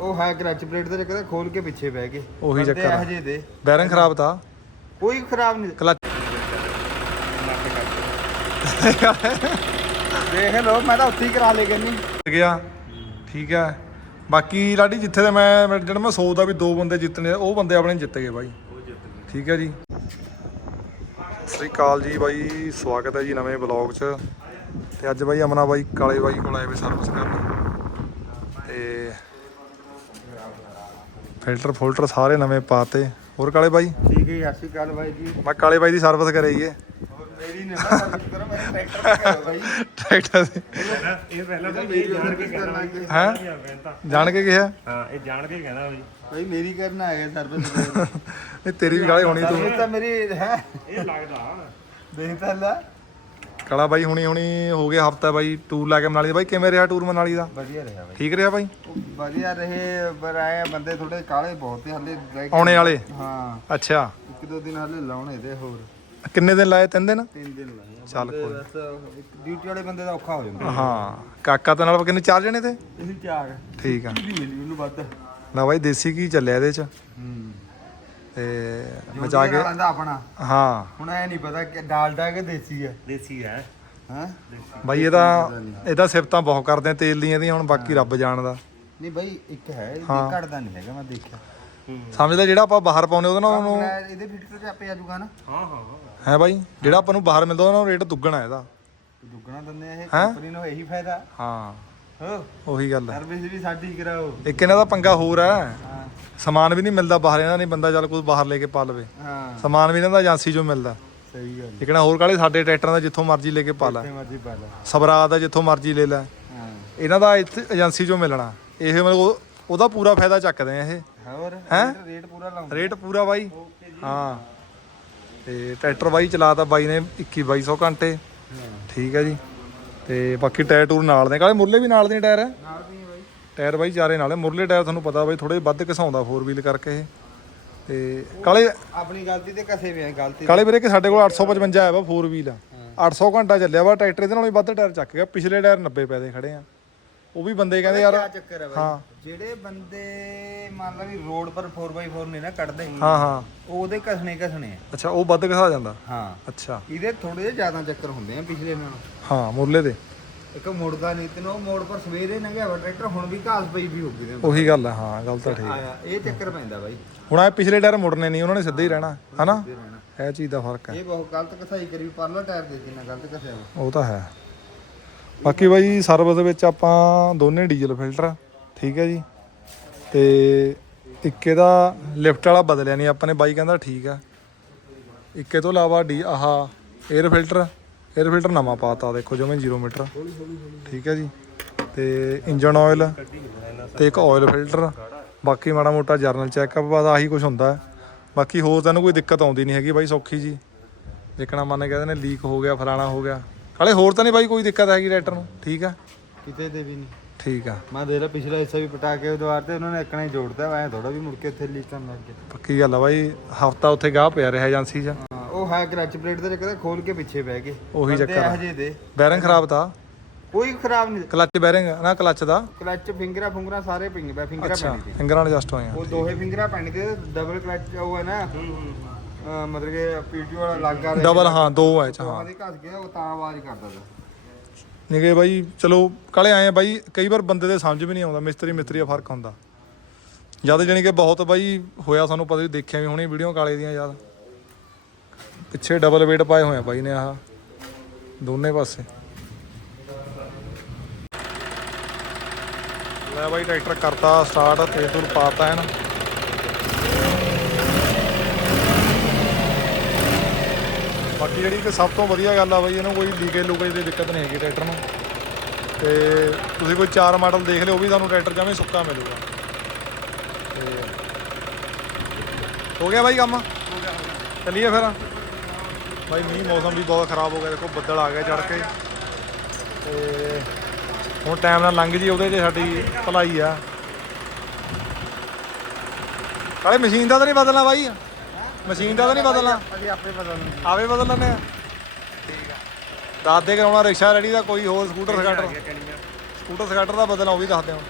ਉਹ ਹੈ clutch plate ਦੇ ਚੱਕਰ ਖੋਲ ਕੇ ਪਿੱਛੇ ਬਹਿ ਗਏ। ਉਹੀ ਚੱਕਰ ਆ। ਇਹੋ ਜਿਹੇ ਦੇ। ਬੈਰਿੰਗ ਖਰਾਬ ਤਾਂ। ਕੋਈ ਖਰਾਬ ਨਹੀਂ। ਕਲਚ ਦੇਖ ਲਓ ਮੈਂ ਤਾਂ ਉੱਥੇ ਹੀ ਕਰਾ ਲੇ ਗੰਨੀ ਗਿਆ। ਠੀਕ ਹੈ ਬਾਕੀ ਲਾਡੀ ਜਿੱਥੇ ਤੇ ਮੈਂ ਮੈਂ- ਜਿਹੜਾ ਮੈਂ ਸੋਚਦਾ ਵੀ ਦੋ ਬੰਦੇ ਜਿੱਤਣੇ ਆ, ਉਹ ਬੰਦੇ ਆਪਣੇ ਜਿੱਤ ਗਏ ਬਾਈ। ਠੀਕ ਹੈ ਜੀ। ਸਤਿ ਸ੍ਰੀ ਅਕਾਲ ਜੀ ਬਾਈ। ਸਵਾਗਤ ਹੈ ਜੀ ਨਵੇਂ ਬਲੌਗ 'ਚ। ਤੇ ਅੱਜ ਬਾਈ ਅਮਨਾ ਬਾਈ ਕਾਲੇ ਬਾਈ ਕੋਲ ਆਏ ਵੇ ਸਰਵਿਸ ਕਰਨ। ਤੇ ਫਿਲਟਰ ਫੁਲਟਰ ਸਾਰੇ ਨਵੇਂ ਪਾਤੇ। ਹੋਰ ਕਾਲੇ ਬਾਈ? ਠੀਕ ਹੈ ਸਤਿ ਸ਼੍ਰੀ ਅਕਾਲ ਬਾਈ ਜੀ। ਮੈਂ ਕਾਲੇ ਬਾਈ ਦੀ ਸਰਵਿਸ ਕਰਾਈਏ। ਹੋਰ ਮੇਰੀ ਨੇ ਨਾ ਸਰਵਿਸ ਕਰੋ ਮੇਰੇ ਟਰੈਕਟਰ ਤੇ ਕਰੋ ਬਾਈ। ਟਰੈਕਟਰ ਦੇ ਇਹ ਪਹਿਲਾਂ ਤਾਂ ਮੇਰੀ ਇਹ ਜਾਣ ਕੇ ਸਰਵਿਸ ਕਰਨ ਹੈ? ਕਹਿੰਦਾ ਕਹਿੰਦਾ ਜਾਣ ਕੇ ਕਿਹਾ? ਹਾਂ ਇਹ ਜਾਣ ਕੇ ਕਹਿੰਦਾ ਬਈ ਬਾਈ ਮੇਰੀ ਕਰਨ ਆ ਗਿਆ ਸਰਵਿਸ ਇਹ ਤੇਰੀ ਵੀ ਕਾਲੇ ਹੋਣੀ ਤੂੰ। ਸਰਵਿਸ ਤਾਂ ਮੇਰੀ ਹੈ? ਇਹ ਲੱਗਦਾ। ਦੇਖ ਤਾਂ ਲੈ। ਕਾਲਾ ਬਾਈ ਹੁਣੀ ਹੁਣੀ ਹੋ ਗਿਆ ਹਫਤਾ ਬਾਈ ਟੂਰ ਲਾ ਕੇ ਮਨਾਲੀ ਦਾ। ਬਾਈ ਕਿਵੇਂ ਰਿਹਾ ਟੂਰ ਮਨਾਲੀ ਦਾ? ਵਧੀਆ ਰਿਹਾ ਬਾਈ। ਠੀਕ ਰਿਹਾ ਬਾਈ? ਵਧੀਆ ਰਹੇ ਪਰ ਆਏ ਬੰਦੇ ਥੋੜੇ ਕਾਲੇ ਬਹੁਤ ਤੇ ਹਲੇ। ਆਉਣੇ ਵਾਲੇ? ਹਾਂ। ਅੱਛਾ। ਇੱਕ ਦੋ ਦਿਨ ਹਲੇ ਲਾਉਣੇ ਦੇ ਹੋਰ। ਕਿੰਨੇ ਦਿਨ ਲਾਏ? ਤਿੰਨ ਦਿਨ? ਤਿੰਨ ਦਿਨ ਲਾਏ ਚੱਲ ਕੋਈ ਡਿਊਟੀ ਵਾਲੇ ਬੰਦੇ ਦਾ ਔਖਾ ਹੋ ਜਾਂਦਾ। ਹਾਂ। ਕਾਕਾ ਤੇ ਨਾਲ ਕਿੰਨੇ ਚਾਰ ਜਣੇ ਤੇ? ਇਹ ਚਾਰ। ਠੀਕ ਆ। ਉਹਨੂੰ ਵੱਧ। ਨਾ ਬਾਈ ਦੇਸੀ ਕੀ ਚੱਲਿਆ ਇਹਦੇ ਚ। ਹੂੰ। ਤੇ ਮਚਾ ਕੇ ਆਂਦਾ ਆਪਣਾ। ਹਾਂ। ਹੁਣ ਐ ਨਹੀਂ ਪਤਾ ਕਿ ਡਾਲਡਾ ਕਿ ਦੇਸੀ ਹੈ? ਦੇਸੀ ਹੈ। ਹਾਂ? ਬਾਈ ਇਹਦਾ ਇਹਦਾ ਸਿਫਤਾਂ ਬਹੁਤ ਕਰਦੇ ਆ ਤੇਲ ਦੀਆਂ ਇਹਦੀਆਂ ਹੁਣ ਬਾਕੀ ਰੱਬ ਜਾਣਦਾ। ਨਹੀਂ ਬਾਈ ਇੱਕ ਹੈ ਇਹ। ਘਟਦਾ ਨਹੀਂ ਹੈਗਾ ਮੈਂ ਦੇਖਿਆ। ਸਮਝਦਾ ਜਿਹੜਾ ਆਪਾਂ ਬਾਹਰ ਪਾਉਨੇ ਉਹਦਾ ਨਾ ਉਹਨੂੰ ਇਹਦੇ ਫਿਲਟਰ ਚ ਆਪੇ ਆ ਜਾਊਗਾ ਨਾ। ਹਾਂ ਹਾਂ ਹਾਂ। ਹੈ ਬਾਈ? ਜਿਹੜਾ ਆਪਾਂ ਨੂੰ ਬਾਹਰ ਮਿਲਦਾ ਉਹਦਾ ਨਾ ਰੇਟ ਦੁੱਗਣਾ ਇਹਦਾ। ਦੁੱਗਣਾ ਦਿੰਦੇ ਆ ਇਹ? ਕੰਪਨੀ ਨੂੰ ਇਹੀ ਫਾਇਦਾ। ਹਾਂ। ਹੋ। ਉਹੀ ਗੱਲ ਹੈ। ਸਰਵਿਸ ਵੀ ਸਾਡੀ ਕਰਾਓ। ਇੱਕ ਇਹਨਾਂ ਦਾ ਪੰਗਾ ਹੋਰ ਹੈ। ਹਾਂ। ਸਮਾਨ ਵੀ ਨਹੀਂ ਮਿਲਦਾ ਬਾਹਰ ਇਹਨਾਂ ਨਹੀਂ ਬੰਦਾ ਚੱਲ ਕੋਈ ਬਾਹਰ ਲੈ ਕੇ ਪਾ ਲਵੇ। ਹਾਂ। ਸਮਾਨ ਵੀ ਇਹਨਾਂ ਦਾ ਏਜੰਸੀ ਚੋਂ ਮਿਲਦਾ। ਸਹੀ ਗੱਲ ਇਕਣਾ ਹੋਰ ਕਾਲੇ ਸਾਡੇ ਟਰੈਕਟਰਾਂ ਦਾ ਜਿੱਥੋਂ ਮਰਜ਼ੀ ਲੈ ਕੇ ਪਾ ਲੈ। ਜਿੱਥੇ ਮਰਜ਼ੀ ਪਾ ਲੈ। ਸਬਰਾਤ ਦਾ ਜਿੱਥੋਂ ਮਰਜ਼ੀ ਲੈ ਲੈ। ਹਾਂ। ਇਹਨਾਂ ਦਾ ਇੱਥੇ ਏਜੰਸੀ ਚੋਂ ਮਿਲਣਾ। ਇਹ ਮਤਲਬ ਉਹ- ਉਹਦਾ ਪੂਰਾ ਫਾਇਦਾ ਚੱਕਦੇ ਆ ਇਹ। ਹੋਰ? ਹੈਂ? ਰੇਟ- ਪੂਰਾ ਲਾਉਂਦੇ ਰੇਟ ਪੂਰਾ ਬਾਈ। ਹਾਂ। ਤੇ ਟਰੈਕਟਰ ਬਾਈ ਚਲਾਤਾ ਬਾਈ ਨੇ 21 2200 ਘੰਟੇ। ਠੀਕ ਹੈ ਜੀ। ਤੇ ਬਾਕੀ ਟਾਇਰ ਟੂਰ ਨਾਲ ਦੇ ਕਾਲੇ ਮੁਰਲੇ ਵੀ ਨਾਲ ਦੇ ਟਾਇਰ? ਹੈ ਨਾਲ ਵੀ ਟਾਇਰ ਬਾਈ ਚਾਰੇ ਨਾਲ ਮੁਰਲੇ ਟਾਇਰ ਤੁਹਾਨੂੰ ਪਤਾ ਬਾਈ ਥੋੜੇ ਵੱਧ ਘਸਾਉਂਦਾ 4 ਵੀਲ ਕਰਕੇ ਇਹ। ਤੇ ਕਾਲੇ ਆਪਣੀ ਗਲਤੀ ਤੇ ਕਸੇ ਵੀ ਹੈ ਗਲਤੀ ਕਾਲੇ ਵੀਰੇ ਕਿ ਸਾਡੇ ਕੋਲ 855 ਆਇਆ ਵਾ 4 ਵੀਲ 800 ਘੰਟਾ ਚੱਲਿਆ ਵਾ ਟਰੈਕਟਰ ਇਹਦੇ ਨਾਲੋਂ ਵੀ ਵੱਧ ਟਾਇਰ ਚੱਕ ਗਿਆ। ਪਿਛਲੇ ਟਾਇਰ 90 ਪੈ ਦੇ ਖੜੇ ਆ। ਉਹ ਵੀ ਬੰਦੇ ਕਹਿੰਦੇ ਯਾਰ ਚੱਕਰ ਹੈ ਬਾਈ? ਹਾਂ। ਜਿਹੜੇ ਬੰਦੇ ਮੰਨ ਲਾ ਵੀ ਰੋਡ ਪਰ 4x4 ਨੇ ਨਾ ਕੱਢਦੇ ਹਾਂ ਹਾਂ। ਉਹ ਉਹਦੇ ਘਸਣੇ ਘਸਣੇ ਆ। ਅੱਛਾ ਉਹ ਵੱਧ ਘਸਾ ਜਾਂਦਾ। ਹਾਂ। ਅੱਛਾ। ਇਹਦੇ ਥੋੜੇ ਜਿਹਾ ਜ਼ਿਆਦਾ ਚੱਕਰ ਹੁੰਦੇ ਆ ਪਿਛਲੇ ਨਾਲੋਂ। ਹਾਂ ਮੁਰਲੇ ਦੇ। ਇੱਕ ਮੁੜਦਾ ਨਹੀਂ ਤੇ ਉਹ ਮੋੜ ਪਰ ਸਵੇਰੇ ਲੰਘਿਆ ਵਾ ਟਰੈਕਟਰ ਹੁਣ ਵੀ ਘਾਸ ਪਈ ਵੀ ਹੋ ਗਈ ਉਹੀ ਗੱਲ ਹੈ ਹਾਂ ਗੱਲ ਤਾਂ ਠੀਕ ਹੈ। ਆਇਆ ਇਹ ਚੱਕਰ ਪੈਂਦਾ ਬਾਈ। ਹੁਣ ਆ ਪਿਛਲੇ ਟਾਇਰ ਮੁੜਨੇ ਨਹੀਂ ਉਹਨਾਂ ਨੇ ਸਿੱਧੇ ਹੀ ਰਹਿਣਾ ਹਨਾ? ਇਹ ਰਹਿਣਾ। ਇਹ ਚੀਜ਼ ਦਾ ਫ਼ਰਕ ਹੈ ਇਹ ਬਹੁਤ ਗਲਤ ਕਸਾਈ ਕਰੀ ਪਰਲਾ ਟਾਇਰ ਦੇ ਕਿੰਨਾ ਗਲਤ ਕਸਿਆ ਵਾ। ਉਹ ਤਾਂ ਹੈ। ਬਾਕੀ ਬਾਈ ਸਰਵਿਸ ਦੇ ਵਿੱਚ ਆਪਾਂ ਦੋਨੇ ਡੀਜ਼ਲ ਫਿਲਟਰ ਠੀਕ ਹੈ ਜੀ। ਤੇ ਇੱਕ ਇਹਦਾ ਲਿਫਟ ਵਾਲਾ ਬਦਲਿਆ ਨਹੀਂ ਆਪਾਂ ਨੇ ਬਾਈ ਕਹਿੰਦਾ ਠੀਕ ਆ। ਇੱਕੇ ਤੋਂ ਇਲਾਵਾ ਡੀ ਆਹ 에ਅਰ ਫਿਲਟਰ 에ਅਰ ਫਿਲਟਰ ਨਵਾਂ ਪਾਤਾ ਦੇਖੋ ਜਿਵੇਂ 0 ਮੀਟਰ ਠੀਕ ਹੈ ਜੀ। ਤੇ ਇੰਜਨ ਆਇਲ ਤੇ ਇੱਕ ਆਇਲ ਫਿਲਟਰ ਬਾਕੀ ਮਾੜਾ ਮੋਟਾ ਜਰਨਲ ਚੈੱਕਅਪ ਬਾਅਦ ਆਹੀ ਕੁਝ ਹੁੰਦਾ। ਬਾਕੀ ਹੋਰ ਤੈਨੂੰ ਕੋਈ ਦਿੱਕਤ ਆਉਂਦੀ ਨਹੀਂ ਹੈਗੀ ਬਾਈ ਸੌਖੀ ਜੀ। ਦੇਖਣਾ ਮੰਨ ਕਹਿੰਦੇ ਨੇ ਲੀਕ ਹੋ ਗਿਆ ਫਲਾਣਾ ਹੋ ਗਿਆ। ਕਾਲੇ ਹੋਰ ਤਾਂ ਨਹੀਂ ਬਾਈ ਕੋਈ ਦਿੱਕਤ ਹੈਗੀ ਟਰੈਕਟਰ ਨੂੰ ਠੀਕ ਆ ਕਿਤੇ ਦੇ ਵੀ ਨਹੀਂ। ਠੀਕ ਆ। ਮੈਂ ਦੇ ਲਾ ਪਿਛਲਾ ਹਿੱਸਾ ਵੀ ਪਟਾ ਕੇ ਦੁਆਰ ਤੇ ਉਹਨਾਂ ਨੇ ਇੱਕਣਾ ਹੀ ਜੋੜਦਾ ਐ ਥੋੜਾ ਵੀ ਮੁੜ ਕੇ ਉੱਥੇ ਲੀਕ ਕਰਨ ਲੱਗ ਗਿਆ ਪੱਕੀ ਗੱਲ ਆ ਬਾਈ ਹਫਤਾ ਉੱਥੇ ਗਾਹ ਪਿਆ ਰਿਹਾ ਏਜੰਸੀ 'ਚ। ਹਾਂ ਕਲਚ ਪਲੇਟ ਦੇ ਚੱਕਰ ਖੋਲ ਕੇ ਪਿੱਛੇ ਬਹਿ ਗਏ ਉਹੀ ਬੰਦੇ ਚੱਕਰ ਆ। ਇਹੋ ਜਿਹੇ ਦੇ। ਬੈਰਿੰਗ ਖਰਾਬ ਤਾਂ। ਕੋਈ ਖਰਾਬ ਨਹੀਂ। ਕਲੱਚ ਬੈਰਿੰਗ ਨਾ ਕਲੱਚ ਦਾ? ਕਲਚ ਫਿੰਗਰਾਂ ਫੁੰਗਰਾਂ ਸਾਰੇ ਪਿੰਗ ਪੈ ਫਿੰਗਰਾਂ ਅੱਛਾ ਪੈਣੀ ਸੀ। ਫਿੰਗਰਾਂ ਨਾਲ ਐਡਜਸਟ ਹੋਏ ਆ। ਉਹ ਦੋਹੇ ਫਿੰਗਰਾਂ ਪੈਣੀ ਤੇ ਡਬਲ ਕਲਚ ਉਹ ਹੈ ਨਾ ਅਹ ਮਤਲਬ ਕਿ ਪੀਟੀ ਵਾਲਾ ਲੱਗਾ ਡਬਲ ਹਾਂ ਦੋ ਐ ਚ ਹਾਂ। ਘਸ ਗਿਆ ਉਹ ਤਾਂ ਆਵਾਜ਼ ਕਰਦਾ ਤਾ ਨਿਗੇ ਬਾਈ ਚਲੋ ਕਾਲੇ ਆਏ ਆ ਬਾਈ ਕਈ ਵਾਰ ਬੰਦੇ ਦੇ ਸਮਝ ਵੀ ਨਹੀਂ ਆਉਂਦਾ ਮਿਸਤਰੀ ਮਿਸਤਰੀ ਦਾ ਫ਼ਰਕ ਹੁੰਦਾ। ਜਦ ਜਾਣੀ ਕਿ ਬਹੁਤ ਬਾਈ ਹੋਇਆ ਸਾਨੂੰ ਪਤਾ ਵੀ ਦੇਖਿਆ ਵੀ ਹੋਣੀ ਵੀਡੀਓ ਕਾਲੇ ਦੀਆਂ ਯਾਦ ਪਿੱਛੇ ਡਬਲ ਵੇਟ ਪਾਏ ਹੋਏ ਆ ਬਾਈ ਨੇ ਆਹ ਦੋਨੇ ਪਾਸੇ। ਲੈ ਬਾਈ ਟਰੈਕਟਰ ਕਰਤਾ ਸਟਾਰਟ ਤੇਲ ਤੂਲ ਪਾਤਾ ਹੈ ਨਾ ਬਾਕੀ ਜਿਹੜੀ ਕਿ ਸਭ ਤੋਂ ਵਧੀਆ ਗੱਲ ਆ ਬਾਈ ਇਹਨੂੰ ਕੋਈ ਲੀਕੇਜ ਲੂਕੇਜ ਦੀ ਦਿੱਕਤ ਨਹੀਂ ਹੈਗੀ ਟਰੈਕਟਰ ਨੂੰ। ਤੇ ਤੁਸੀਂ ਕੋਈ ਚਾਰ ਮਾਡਲ ਦੇਖ ਲਿਓ ਉਹ ਵੀ ਤੁਹਾਨੂੰ ਟਰੈਕਟਰ ਜਮੇ ਸੁੱਕਾ ਮਿਲੂਗਾ। ਹੋ ਗਿਆ ਬਾਈ ਕੰਮ? ਚੱਲੀਏ ਫਿਰ। ਬਾਈ ਮੀਂਹ ਮੌਸਮ ਵੀ ਬਹੁਤ ਖਰਾਬ ਹੋ ਗਿਆ। ਦੇਖੋ ਬੱਦਲ ਆ ਗਏ ਚੜ ਕੇ। ਤੇ ਹੁਣ ਟਾਈਮ ਨਾਲ ਲੰਘ ਜੀ ਉਹਦੇ 'ਚ ਸਾਡੀ ਭਲਾਈ ਆ। ਕਾਲੇ ਮਸ਼ੀਨ ਦਾ ਤਾਂ ਨਹੀਂ ਬਦਲਣਾ ਬਾਈ। ਮਸ਼ੀਨ ਦਾ ਤਾਂ ਨਹੀਂ ਬਦਲਣਾ। ਅਸੀਂ ਆਪੇ ਬਦਲਣੀ। ਆਵੇ ਬਦਲ ਲੈਣੇ ਆ। ਠੀਕ ਆ ਦੱਸ ਦੇ ਕਰਾਉਣਾ ਰਿਕਸ਼ਾ ਰੈਡੀ ਦਾ ਕੋਈ ਹੋਰ ਸਕੂਟਰ ਸਕਾਟਰ ਸਕੂਟਰ ਸਕਾਟਰ ਦਾ ਬਦਲਣਾ ਉਹ ਵੀ ਦੱਸ ਦਿਓ।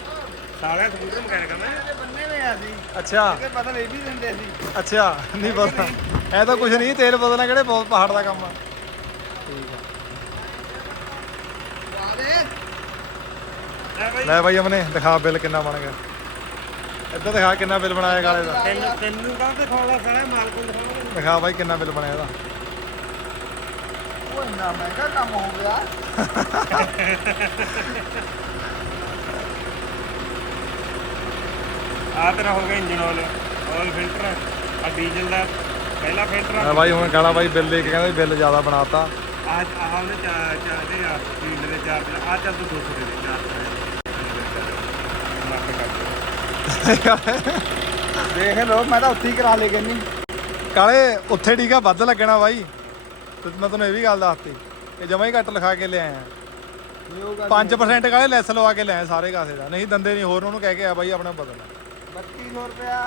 ਸਾਲਿਆ ਸਕੂਟਰ ਮਕੈਨਿਕ ਇਹਦੇ ਬੰਨੇ ਵੇ ਆ ਸੀ ਅੱਛਾ। ਬਦਲ ਇਹ ਵੀ ਦਿੰਦੇ ਸੀ ਅੱਛਾ ਨਹੀਂ ਪਤਾ। ਐ ਤਾਂ ਕੁਝ ਨਹੀਂ ਤੇਲ ਬਦਲਣਾ ਕਿਹੜੇ ਬਹੁਤ ਪਹਾੜ ਦਾ ਕੰਮ ਆ। ਠੀਕ ਲੈ ਬਾਈ ਅਮਨੇ ਦਿਖਾ ਬਿੱਲ ਕਿੰਨਾ ਬਣ ਗਿਆ। ਇੱਧਰ ਦਿਖਾ ਕਿੰਨਾ ਬਿੱਲ ਬਣਾਇਆ ਗਾਲੇ ਦਾ। ਤੈਨੂੰ ਤੈਨੂੰ ਕਾਹ ਤੇ ਖਾਣਾ ਸਾਲਿਆ ਮਾਲਕ ਨੂੰ ਦਿਖਾਉਣਾ ਦਿਖਾ ਬਾਈ ਕਿੰਨਾ ਬਿੱਲ ਬਣਿਆ ਇਹਦਾ। ਉਹ ਇੰਨਾ ਮਹਿੰਗਾ ਕੰਮ ਹੋ ਗਿਆ। ਆ ਤੇਰਾ ਹੋ ਗਿਆ ਇੰਜਨ ਆਇਲ ਆਇਲ ਫਿਲਟਰ ਆ ਡੀਜ਼ਲ ਦਾ। ਪਹਿਲਾ ਫਿਲਟਰ ਮੈਂ ਆ ਬਾਈ ਹੁਣ ਗਾਲਾ ਬਾਈ ਬਿੱਲ ਦੇ ਕੇ ਕਹਿੰਦਾ ਵੀ ਬਿੱਲ ਜ਼ਿਆਦਾ ਬਣਾਤਾ। ਆ ਆਹ ਉਹਨੇ ਚਾਰ ਚਾਰ ਦੇ ਆ ਫੀਲਡ ਦੇ ਚਾਰ ਆ ਚੱਲ ਤੂੰ 200 ਦੇ ਦੇ ਚਾਰ ਮਾਫ ਕਰ ਦੇਖ ਲਓ ਮੈਂ ਤਾਂ ਉੱਥੇ ਹੀ ਕਰਾ ਲੇ ਨਹੀਂ ਕਾਲੇ ਉੱਥੇ ਠੀਕ ਆ ਵੱਧ ਲੱਗਣਾ ਬਾਈ। ਤੇ ਮੈਂ ਤੁਹਾਨੂੰ ਇਹ ਵੀ ਗੱਲ ਦੱਸਤੀ ਕਿ ਜਮਾ ਹੀ ਘੱਟ ਲਿਖਾ ਕੇ ਲਿਆਏ ਆ 5% ਕਾਲੇ ਲੈਸ ਲਵਾ ਕੇ ਲਿਆਏ ਸਾਰੇ ਕਾਸੇ ਦਾ। ਨਹੀਂ ਦੰਦੇ ਨਹੀਂ ਹੋਰ ਉਹਨੂੰ ਕਹਿ ਕੇ ਆ ਬਾਈ ਆਪਣਾ ਬਦਲ। 3200 ਰੁਪਿਆ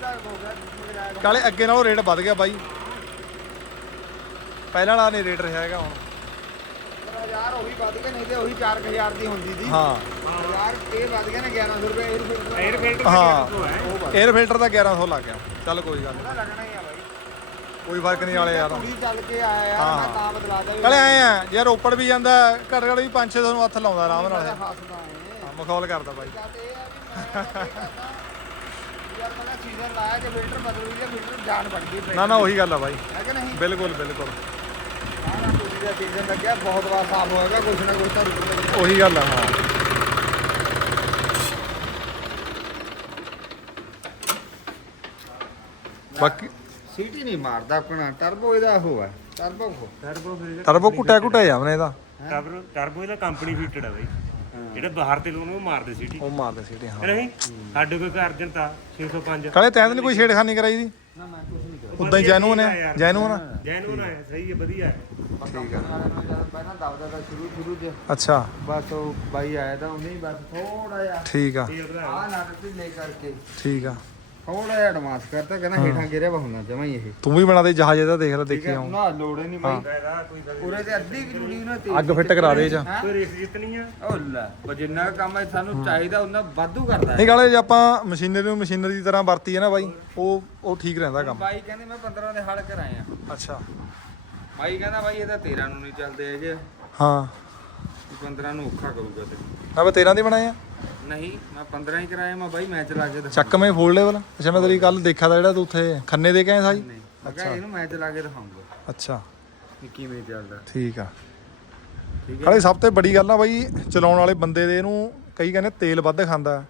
ਦਾ ਹੋ ਗਿਆ ਕਿਰਾਇਆ ਦਾ। ਕਾਲੇ ਅੱਗੇ ਨਾਲੋਂ ਰੇਟ ਵੱਧ ਗਿਆ ਬਾਈ। ਪਹਿਲਾਂ ਵਾਲਾ ਨਹੀਂ ਰੇਟ ਰਿਹਾ ਹੈਗਾ ਹੁਣ। ਪਰ ਹਜ਼ਾਰ ਉਹੀ ਵੱਧ ਗਏ ਨਹੀਂ ਤੇ ਉਹੀ 4000 ਦੀ ਹੁੰਦੀ ਸੀ। ਹਾਂ। ਹਜ਼ਾਰ ਇਹ ਵੱਧ ਗਏ ਨੇ 1100 ਰੁਪਏ ਇਹ ਰੁਪਏ 에ਅਰ ਫਿਲਟਰ ਹਾਂ। ਦਾ ਹੈ। ਉਹ ਵੱਧ 에ਅਰ ਫਿਲਟਰ ਦਾ 1100 ਲੱਗ ਗਿਆ। ਚੱਲ ਕੋਈ ਗੱਲ ਨਹੀਂ ਉਹਦਾ ਲੱਗਣਾ ਹੀ ਆ ਬਾਈ। ਕੋਈ ਫ਼ਰਕ ਨਹੀਂ ਵਾਲੇ ਯਾਰ। ਕੁੜੀ ਚੱਲ ਕੇ ਆਇਆ ਯਾਰ ਹਾਂ। ਮੈਂ ਤਾਂ ਬਦਲਾ ਦਾ ਕਾਲੇ ਆਏ ਆ ਜੇ ਰੋਪੜ ਵੀ ਜਾਂਦਾ ਘੜ ਘੜ ਵੀ 5-600 ਨੂੰ ਹੱਥ ਲਾਉਂਦਾ ਆਰਾਮ ਨਾਲ। ਹੈ ਹਾਂ, ਮਖੌਲ ਕਰਦਾ ਬਾਈ। ਗੱਲ ਇਹ ਆ ਵੀ ਮੈਂ ਇਹ ਕਹਿੰਦਾ, ਯਾਰ ਮੈਂ ਸੀਜ਼ਨ ਲਾਇਆ ਜੇ ਫਿਲਟਰ ਬਦਲ ਵੀ ਗਿਆ ਫਿਲਟਰ ਜਾਨ ਬਣ ਗਈ ਨਾ ਨਾ ਉਹੀ ਗੱਲ ਆ ਬਾਈ। ਹੈ ਕਿ ਨਹੀਂ? ਬਿਲਕੁਲ ਬਿਲਕੁਲ। ਹਾਂ ਨਾ ਤੁਸੀਂ ਦਾ ਸੀਜ਼ਨ ਲੱਗਿਆ ਬਹੁਤ ਵਾਰ ਸਾਫ਼ ਹੋਏਗਾ ਕੁਛ ਨਾ ਕੁਛ ਤਾਂ ਰੁਕ ਉਹੀ ਗੱਲ ਆ ਹਾਂ। ਬਾਕੀ ਸੀਟੀ ਨਹੀਂ ਮਾਰਦਾ ਆਪਣਾ ਟਰਬੋ ਇਹਦਾ ਉਹ ਹੈ ਟਰਬੋ ਟਰਬੋ ਫਿਰ ਟਰਬੋ ਕੁੱਟਿਆ ਕੁੱਟਿਆ ਜਾਵਨੇ ਇਹਦਾ? ਟਰਬੋ ਟਰਬੋ ਇਹਦਾ ਕੰਪਨੀ ਫਿਟਡ ਆ ਬਈ। ਜਿਹੜੇ ਬਾਹਰ ਤੇ ਲੋਨ ਉਹ ਮਾਰਦੇ ਸੀ ਉਹ ਮਾਰਦੇ ਸੀਟੇ ਹਾਂ। ਨਹੀਂ ਸਾਡੇ ਕੋਲ ਅਰਜਨ ਤਾਂ 605 ਕਾਲੇ ਤੈਂ ਤਾਂ ਨੀ ਕੋਈ ਛੇੜਖਾਨੀ ਕਰਾਈ ਦੀ? ਨਾ ਮੈਂ ਕੁਛ ਨਹੀਂ ਕਰਦਾ ਉਦਾਂ ਹੀ ਜੈਨੂਨ ਹੈ ਜੈਨੂਨ ਜੈਨੂਨ ਹੈ ਸਹੀ ਹੈ ਵਧੀਆ ਹੈ। ਠੀਕ ਆ। ਜਦ ਪਹਿਲਾਂ ਦਬਦਾ ਤਾਂ ਸ਼ੁਰੂ ਸ਼ੁਰੂ ਚ। ਅੱਛਾ। ਬਸ ਉਹ ਬਾਈ ਆਇਆ ਤਾਂ ਉਹਨੇ ਹੀ ਬਸ ਥੋੜਾ ਜਿਹਾ। ਠੀਕ ਆ। ਇਹ ਉਹਦਾ ਆਹ ਨਟ ਢਿੱਲੇ ਕਰਕੇ। ਠੀਕ ਆ। ਥੋੜਾ ਜਿਹਾ ਐਡਵਾਂਸ ਕਰਤਾ ਕਹਿੰਦਾ ਹੇਠਾਂ ਗਿਰਿਆ ਵਾ ਹੁੰਦਾ ਜਮਾ ਹੀ ਇਹ। ਤੂੰ ਵੀ ਬਣਾ ਦੇ ਜਹਾਜ਼ ਇਹਦਾ ਦੇਖ ਲੈ ਠੀਕ ਦੇਖੀ ਹੈ ਆਉਂ ਨਾ ਲੋੜ ਹੀ ਨਹੀਂ ਬਾਈ। ਇਹਦਾ ਕੋਈ ਗੱਲ ਉਰੇ ਤੇ ਅੱਧੀ ਕਿ ਜੁੜੀ ਉਹਨਾਂ ਤੇ ਅੱਗ ਫਿੱਟ ਕਰਾ ਦੇ ਇਹ ਚ। ਹੈਂ? ਕੋਈ ਰੇਸ ਜਿੱਤਣੀ ਆ। ਉਹ ਲੈ ਉਹ ਜਿੰਨਾ ਕੁ ਕੰਮ ਹੈ ਸਾਨੂੰ ਚਾਹੀਦਾ ਉਹਨਾਂ ਵਾਧੂ ਕਰਦਾ। ਹੈ ਨਹੀਂ ਕਾਲੇ ਜੇ ਆਪਾਂ ਮਸ਼ੀਨਰੀ ਨੂੰ ਮਸ਼ੀਨਰੀ ਦੀ ਤਰ੍ਹਾਂ ਵਰਤੀ ਹੈ ਨਾ ਬਾਈ ਉਹ ਉਹ ਠੀਕ ਰਹਿੰਦਾ ਕੰਮ। ਬਾਈ ਕਹਿੰਦੇ ਮੈਂ 15 ਦੇ ਹਲ ਕਰਾਏ ਆ। ਅੱਛਾ। ਬਾਈ ਕਹਿੰਦਾ ਬਾਈ ਇਹ ਤਾਂ 13 ਨੂੰ ਨਹੀਂ ਚੱਲਦੇ ਹਾਂ। 15 ਨੂੰ ਔਖਾ ਕਰੂਗਾ ਤੇ। ਨਾ ਬਈ 13 ਦੇ ਬਣਾਏ ਆ। ਨਹੀਂ ਮੈਂ 15 ਹੀ ਕਰਾਏ ਮੈਂ ਬਾਈ ਮੈਚ ਲਾ ਕੇ ਦਿਖਾ ਚੱਕਵੇਂ ਫੋਲਡ ਲੈਵਲ ਅੱਛਾ ਮੈਂ ਤੇਰੀ ਕੱਲ ਦੇਖਿਆ ਤਾਂ ਜਿਹੜਾ ਤੂੰ ਉੱਥੇ ਖੰਨੇ ਦੇ ਕੇ ਆਇਆ ਸਾਈ? ਮੈਂ ਕਿਹਾ ਇਹਨੂੰ ਮੈਚ ਲਾ ਕੇ ਦਿਖਾਉਂਗਾ। ਅੱਛਾ। ਕਿ ਕਿਵੇਂ ਚੱਲਦਾ। ਠੀਕ ਆ। ਠੀਕ ਹੈ। ਸਭ ਤੋਂ ਵੱਡੀ ਗੱਲ ਆ ਬਾਈ ਚਲਾਉਣ ਵਾਲੇ ਬੰਦੇ ਦੇ ਇਹਨੂੰ ਕਈ ਕਹਿੰਦੇ ਤੇਲ ਵੱਧ ਖਾਂਦਾ।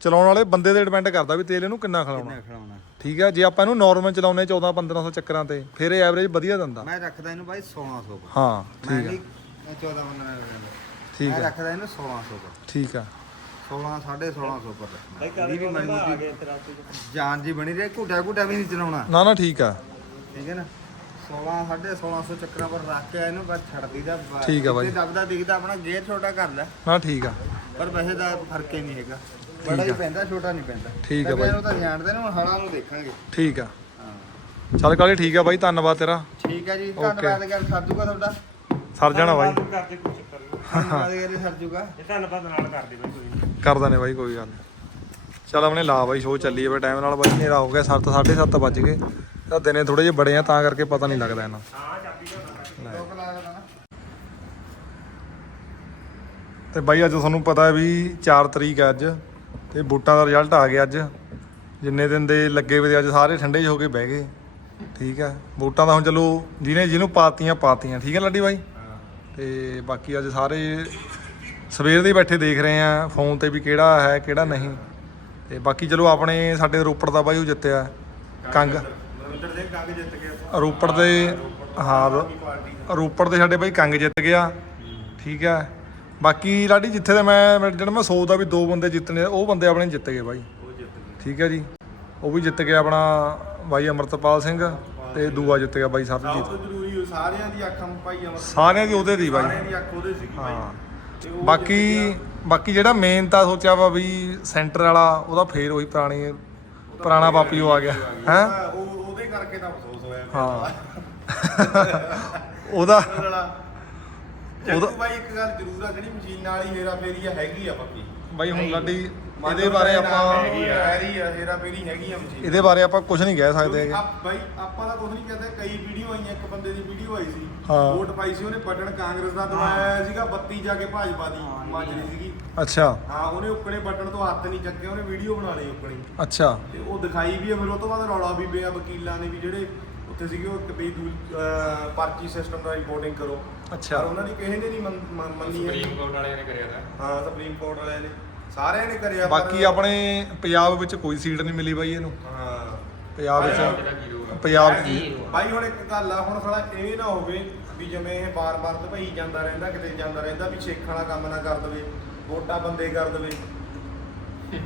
ਚਲਾਉਣ ਵਾਲੇ ਬੰਦੇ ਤੇ ਡਿਪੈਂਡ ਕਰਦਾ ਵੀ ਤੇਲ ਇਹਨੂੰ ਕਿੰਨਾ ਖਿਲਾਉਣਾ। ਮੈਂ ਖਿਲਾਉਣਾ। ਠੀਕ ਆ ਜੇ ਆਪਾਂ ਇਹਨੂੰ ਨਾਰਮਲ ਚਲਾਉਨੇ 14 1500 ਚੱਕਰਾਂ ਤੇ ਫਿਰ ਇਹ ਐਵਰੇਜ ਵਧੀਆ ਦਿੰਦਾ। ਮੈਂ ਰੱਖਦਾ ਇਹਨੂੰ ਬਾਈ 1600 ਪਰ। ਹਾਂ ਮੈਂ ਠੀਕ ਆ। ਨਹੀਂ 14 ਬੰਦਾ ਠੀਕ ਮੈਂ ਆ ਰੱਖਦਾ ਇਹਨੂੰ 1600 ਪਰ। ਠੀਕ ਆ। 16 1650 ਪਰ ਰੱਖਣਾ। ਬਈ ਕਾਲੇ ਇਹਦੀ ਵੀ ਕੋਲ ਆ ਮਜ਼ਬੂਤੀ ਗਿਆ ਤੇਰਾ ਤੇ ਜਾਨ ਜੀ ਬਣੀ ਰਹੇ ਘੁੱਟਾ ਘੁੱਟਾ ਵੀ ਨਹੀਂ ਚਲਾਉਣਾ। ਨਾ ਨਾ ਠੀਕ ਆ। ਠੀਕ ਹੈ ਨਾ? 16 1650 ਚੱਕਰਾਂ ਪਰ ਰੱਖ ਕੇ ਇਹਨੂੰ ਬਸ ਛੱਡ ਦੀਦਾ ਬਸ। ਠੀਕ ਆ ਬਾਈ। ਜਿੱਥੇ ਦਬਦਾ ਦਿਖਦਾ ਆਪਣਾ ਗੇਅਰ ਛੋਟਾ ਕਰ ਲੈ। ਨਾ ਠੀਕ ਆ। ਪਰ ਵੈਸੇ ਦਾ ਫ਼ਰਕ ਹੀ ਨਹੀਂ ਹੈਗਾ। ਬੜਾ ਹੀ ਪੈਂਦਾ ਛੋਟਾ ਨਹੀਂ ਪੈਂਦਾ। ਠੀਕ ਆ ਤਾਂ ਬਾਈ। ਇਹਨੂੰ ਤਾਂ ਜਾਣਦੇ ਨੇ ਹੁਣ ਹਲਾਂ ਨੂੰ ਦੇਖਾਂਗੇ। ਠੀਕ ਆ। ਹਾਂ। ਚੱਲ ਕਾਲੇ ਠੀਕ ਆ ਬਾਈ ਧੰਨਵਾਦ ਤੇਰਾ। ਠੀਕ ਹੈ ਜੀ ਧੰਨਵਾਦ ਗੱਲ ਸਰ ਜੂਗਾ ਤੁਹਾਡਾ। ਸਰ ਜਾਣਾ ਬਾਈ। ਕਰਦੇ ਕੋਈ ਚੱਕਰ ਨਹੀਂ। ਧੰਨਵਾਦ ਗੱਲ ਸਰ ਜੂਗਾ। ਇਹ ਧੰਨਵਾਦ ਨਾਲ ਕਰਦੇ ਬਈ ਕੋਈ। ਨਹੀਂ ਕਰਦਾ ਨੇ ਬਾਈ ਕੋਈ ਗੱਲ ਨੀ। ਚੱਲ ਆਪਣੇ ਲਾ ਬਾਈ ਸ਼ੋਅ ਚੱਲੀ ਜਾਵੇ ਟਾਈਮ ਨਾਲ। ਬਾਈ ਹਨੇਰਾ ਹੋ ਗਿਆ 7 7:30 ਵੱਜ ਗਏ। ਤਾਂ ਦਿਨੇ ਥੋੜੇ ਜਿਹੇ ਬੜੇ ਆ ਤਾਂ ਕਰਕੇ ਪਤਾ ਨਹੀਂ ਲੱਗਦਾ ਇਹਨਾਂ ਤੇ ਬਾਈ ਅੱਜ ਤੁਹਾਨੂੰ ਪਤਾ ਹੈ ਵੀ 4 ਤਰੀਕ ਹੈ ਅੱਜ ਤੇ ਵੋਟਾਂ ਦਾ ਰਿਜ਼ਲਟ ਆ ਗਿਆ ਅੱਜ। ਜਿੰਨੇ ਦਿਨ ਦੇ ਲੱਗੇ ਵੇ ਅੱਜ ਸਾਰੇ ਠੰਡੇ ਹੋ ਕੇ ਬਹਿ ਗਏ। ਠੀਕ ਹੈ ਵੋਟਾਂ ਦਾ ਹੁਣ ਚਲੋ ਜਿਹਨੇ ਜਿਹਨੂੰ ਪਾਤੀਆਂ ਪਾਤੀਆਂ। ਠੀਕ ਹੈ ਲੱਡੀ ਬਾਈ? ਤੇ ਬਾਕੀ ਅੱਜ ਸਾਰੇ ਸਵੇਰ ਦੇ ਬੈਠੇ ਦੇਖ ਰਹੇ ਆ ਫੋਨ ਤੇ ਵੀ ਕਿਹੜਾ ਹੈ ਕਿਹੜਾ ਨਹੀਂ। ਤੇ ਬਾਕੀ ਚਲੋ ਆਪਣੇ ਸਾਡੇ ਰੋਪੜ ਦਾ ਬਾਈ ਉਹ ਜਿੱਤਿਆ ਕੰਗ। ਮਨਿੰਦਰ ਸਿੰਘ ਕੰਗ ਜਿੱਤ ਗਿਆ। ਰੋਪੜ ਦੇ ਹਾਂ ਰੋਪੜ ਦੇ ਸਾਡੇ ਬਾਈ ਕੰਗ ਜਿੱਤ ਗਿਆ। ਠੀਕ ਹੈ। ਬਾਕੀ ਲਾਡੀ ਜਿੱਥੇ ਦੇ ਮੈਂ ਜਿਹੜਾ ਮੈਂ ਸੋਚਦਾ ਵੀ ਦੋ ਬੰਦੇ ਜਿੱਤਣੇ ਆ, ਉਹ ਬੰਦੇ ਆਪਣੇ ਜਿੱਤ ਗਏ ਬਾਈ। ਠੀਕ ਹੈ ਜੀ। ਉਹ ਵੀ ਜਿੱਤ ਗਿਆ ਆਪਣਾ ਬਾਈ ਅਮਰਤਪਾਲ ਸਿੰਘ ਤੇ ਦੂਆ ਜਿੱਤ ਗਿਆ ਬਾਈ ਸਰਬਜੀਤ। ਸਭ ਤੋਂ ਜ਼ਰੂਰੀ ਸਾਰਿਆਂ ਦੀ ਅੱਖ ਭਾਈ ਅਮਰ ਸਾਰਿਆਂ ਦੀ ਉਹਦੇ ਦੀ ਬਾਈ। ਸਾਰਿਆਂ ਦੀ ਅੱਖ ਉਹਦੇ ਸੀਗੀ ਉਹ ਬਾਕੀ ਬਾਕੀ ਜਿਹੜਾ ਮੇਨ ਤਾਂ ਸੋਚਿਆ ਵਾ ਵੀ ਸੈਂਟਰ ਵਾਲਾ ਉਹਦਾ ਫੇਰ ਉਹੀ ਪੁਰਾਣੀ ਪੁਰਾਣਾ ਪਾਪੀ ਉਹ ਆ ਗਿਆ। ਹੈ? ਉਹ ਉਹਦੇ ਕਰਕੇ ਤਾਂ ਅਫਸੋਸ ਹੋਇਆ। ਹਾਂ। ਉਹਦਾ ਉਹਦਾ ਭਾਈ ਇੱਕ ਗੱਲ ਜ਼ਰੂਰ ਆ ਜਿਹੜੀ ਮਸ਼ੀਨ ਵਾਲੀ ਹੇਰਾ ਫੇਰੀ ਆ ਹੈਗੀ ਆ ਪੱਕੀ। ਬਾਈ ਹੁਣ ਲਾਡੀ ਇਹਦੇ ਬਾਰੇ ਆਪਾਂ ਹੈਗੀ ਆ ਆ ਹੇਰਾ ਫੇਰੀ ਹੈਗੀ ਆ ਮਸ਼ੀਨ। ਇਹਦੇ ਬਾਰੇ ਆਪਾਂ ਕੁਝ ਨਹੀਂ ਕਹਿ ਸਕਦੇ ਹੈਗੇ। ਬਾਈ ਆਪਾਂ ਤਾਂ ਕੁਝ ਨਹੀਂ ਕਹਿੰਦੇ ਕਈ ਵੀਡੀਓ ਆਈਆਂ ਇੱਕ ਬੰਦੇ ਦੀ ਵੀਡੀਓ ਆਈ ਸੀ। ਹਾਂ। ਵੋਟ ਪਾਈ ਸੀ ਉਹਨੇ ਬਟਨ ਕਾਂਗਰਸ ਦਾ ਦਬਾਇਆ ਹੋਇਆ ਸੀਗਾ 32 ਜਾ ਕੇ ਭਾਜਪਾ ਦੀ ਮਾਜਰੀ ਸੀਗੀ। ਅੱਛਾ। ਹਾਂ ਉਹਨੇ ਉੱਕਣੇ ਬਟਨ ਤੋਂ ਹੱਥ ਨਹੀਂ ਚੱਕਿਆ ਉਹਨੇ ਵੀਡੀਓ ਬਣਾ ਲਈ ਉੱਕਣੀ। ਅੱਛਾ। ਤੇ ਉਹ ਦਿਖਾਈ ਵੀ ਹੈ ਫਿਰ ਉਹ ਤੋਂ ਬਾਅਦ ਰੌਲਾ ਵੀ ਪਿਆ ਵਕੀਲਾਂ ਨੇ ਵੀ ਜਿਹੜੇ ਉੱਥੇ ਸੀਗੇ ਉਹ ਕਬੀ ਪਰਚੀ ਸਿਸਟਮ ਦਾ ਰਿਪੋਰਟਿੰਗ ਕਰੋ। ਅੱਛਾ। ਪਰ ਉਹਨਾਂ ਦੀ ਕਿਸੇ ਨੇ ਨਹੀਂ ਮੰਨ- ਮੰਨ- ਮੰਨੀ ਹੈ ਸੁਪਰੀਮ ਕੋਰਟ ਵਾਲਿਆਂ ਨੇ ਕਰਿਆ ਤਾਂ। ਹਾਂ ਸੁਪਰੀਮ ਕੋਰਟ ਵਾਲਿਆਂ ਨੇ। ਸਾਰਿਆਂ ਨੇ ਕਰਿਆ ਪਰ- ਬਾਕੀ ਆਪਣੇ ਪੰਜਾਬ ਵਿੱਚ ਕੋਈ ਸੀਟ ਨਹੀਂ ਮਿਲੀ ਬਾਈ ਇਹਨੂੰ। ਹਾਂ। ਪੰਜਾਬ ਜਿਹੜਾ ਵਿੱਚ ਜ਼ੀਰੋ ਆ। ਪੰਜਾਬ ਦੀ ਬਾਈ ਹੁਣ ਇੱਕ ਗੱਲ ਆ ਹੁਣ ਸਾਲਾ ਇਹ ਨਾ ਹੋਵੇ ਵੀ ਜਿਵੇਂ ਇਹ ਬਾਰ-ਬਾਰ ਦਵਾਈ ਜਾਂਦਾ ਰਹਿੰਦਾ ਕਿਤੇ ਜਾਂਦਾ ਰਹਿੰਦਾ ਵੀ ਛੇਕ ਵਾਲਾ ਕੰਮ ਨਾ ਕਰ ਦਵੇ ਵੋਟਾਂ ਬੰਦੇ ਕਰ ਦਵੇ।